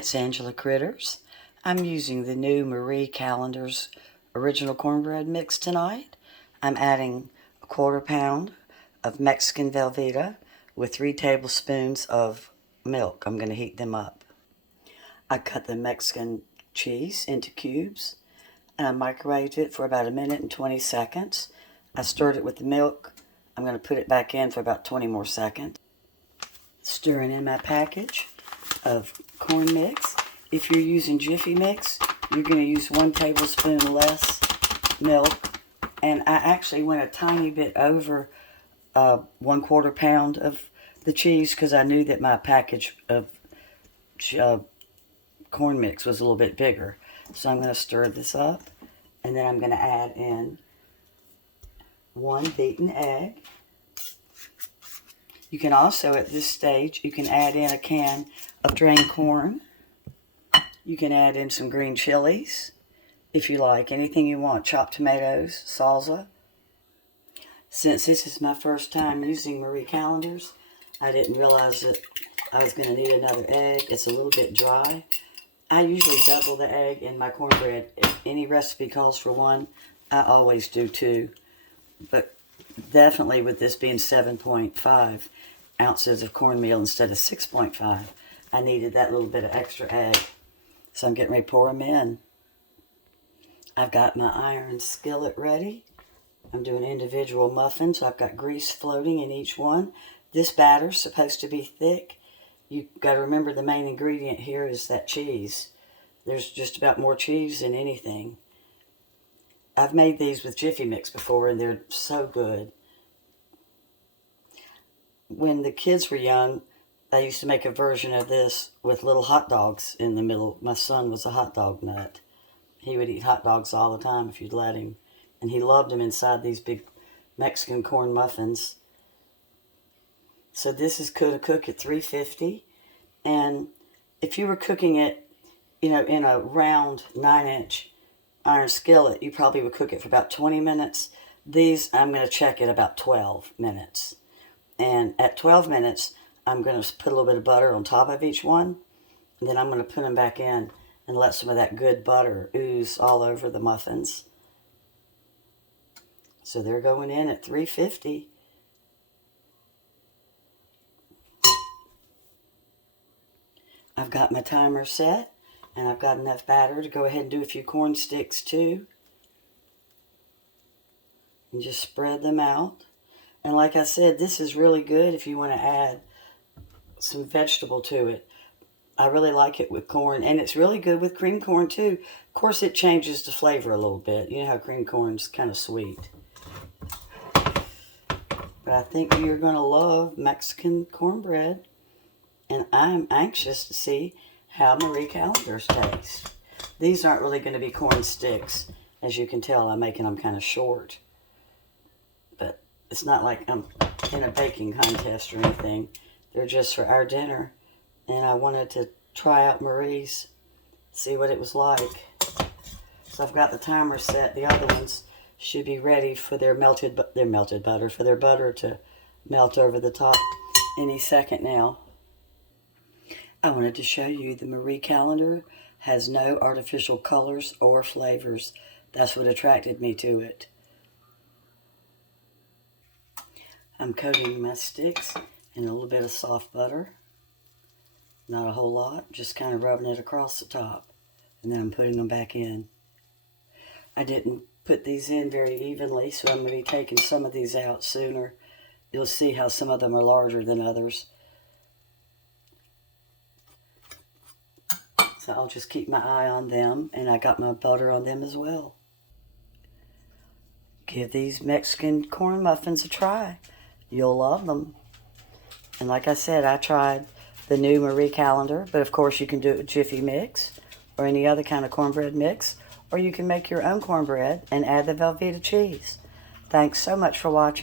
It's Angela Critters. I'm using the new Marie Callender's original cornbread mix tonight. I'm adding a 1/4 pound of Mexican Velveeta with 3 tablespoons of milk. I'm going to heat them up. I cut the Mexican cheese into cubes and I microwaved it for about 1 minute and 20 seconds. I stirred it with the milk. I'm going to put it back in for about 20 more seconds. Stirring in my package of corn mix. If you're using Jiffy Mix, you're going to use 1 tablespoon less milk. And I actually went a tiny bit over 1/4 pound of the cheese because I knew that my package of corn mix was a little bit bigger. So I'm going to stir this up, and then I'm going to add in 1 beaten egg. You can also, at this stage, you can add in a can of drained corn. You can add in some green chilies, if you like, anything you want, chopped tomatoes, salsa. Since this is my first time using Marie Callender's, I didn't realize that I was going to need another egg. It's a little bit dry. I usually double the egg in my cornbread. If any recipe calls for 1, I always do 2. But definitely with this being 7.5 ounces of cornmeal instead of 6.5, I needed that little bit of extra egg. So I'm getting ready to pour them in. I've got my iron skillet ready. I'm doing individual muffins. I've got grease floating in each one. This batter's supposed to be thick. You've got to remember the main ingredient here is that cheese. There's just about more cheese than anything. I've made these with Jiffy Mix before, and they're so good. When the kids were young, I used to make a version of this with little hot dogs in the middle. My son was a hot dog nut. He would eat hot dogs all the time if you'd let him. And he loved them inside these big Mexican corn muffins. So this is going to cook at 350. And if you were cooking it, in a round 9-inch iron skillet, you probably would cook it for about 20 minutes. These, I'm going to check at about 12 minutes. And at 12 minutes, I'm going to put a little bit of butter on top of each one. And then I'm going to put them back in and let some of that good butter ooze all over the muffins. So they're going in at 350. I've got my timer set, and I've got enough batter to go ahead and do a few corn sticks too. And just spread them out. And like I said, this is really good if you want to add some vegetable to it. I really like it with corn, and it's really good with cream corn too. Of course, it changes the flavor a little bit. You know how cream corn's kind of sweet. But I think you're going to love Mexican cornbread. And I'm anxious to see how Marie Callender's taste. These aren't really going to be corn sticks. As you can tell, I'm making them kind of short. But it's not like I'm in a baking contest or anything. They're just for our dinner. And I wanted to try out Marie's, see what it was like. So I've got the timer set. The other ones should be ready for their melted butter, for their butter to melt over the top any second now. I wanted to show you the Marie Callender has no artificial colors or flavors. That's what attracted me to it. I'm coating my sticks in a little bit of soft butter. Not a whole lot, just kind of rubbing it across the top. And then I'm putting them back in. I didn't put these in very evenly, so I'm going to be taking some of these out sooner. You'll see how some of them are larger than others. So I'll just keep my eye on them, and I got my butter on them as well. Give these Mexican corn muffins a try. You'll love them. And like I said, I tried the new Marie Callender, but of course you can do it with Jiffy Mix or any other kind of cornbread mix, or you can make your own cornbread and add the Velveeta cheese. Thanks so much for watching.